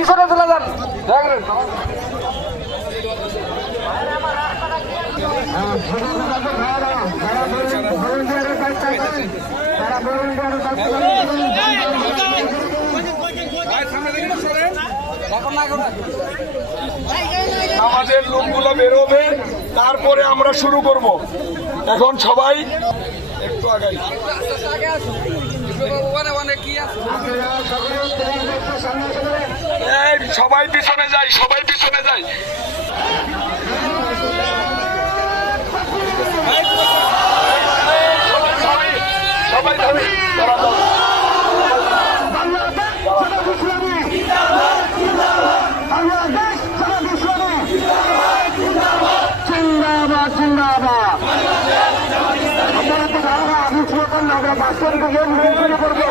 পিছনে চলে যান। আমাদের লোকগুলো বেরোবে, তারপরে আমরা শুরু করব। এখন সবাই একটু আগাই, সবাই পিছনে যাই, সবাই পিছনে যাই। সবাই ধরে আমরা বাস্তব শুরু করবো।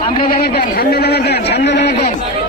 সামনে যাওয়া যান, সামনে যাওয়া যান, সামনে যাওয়া যান।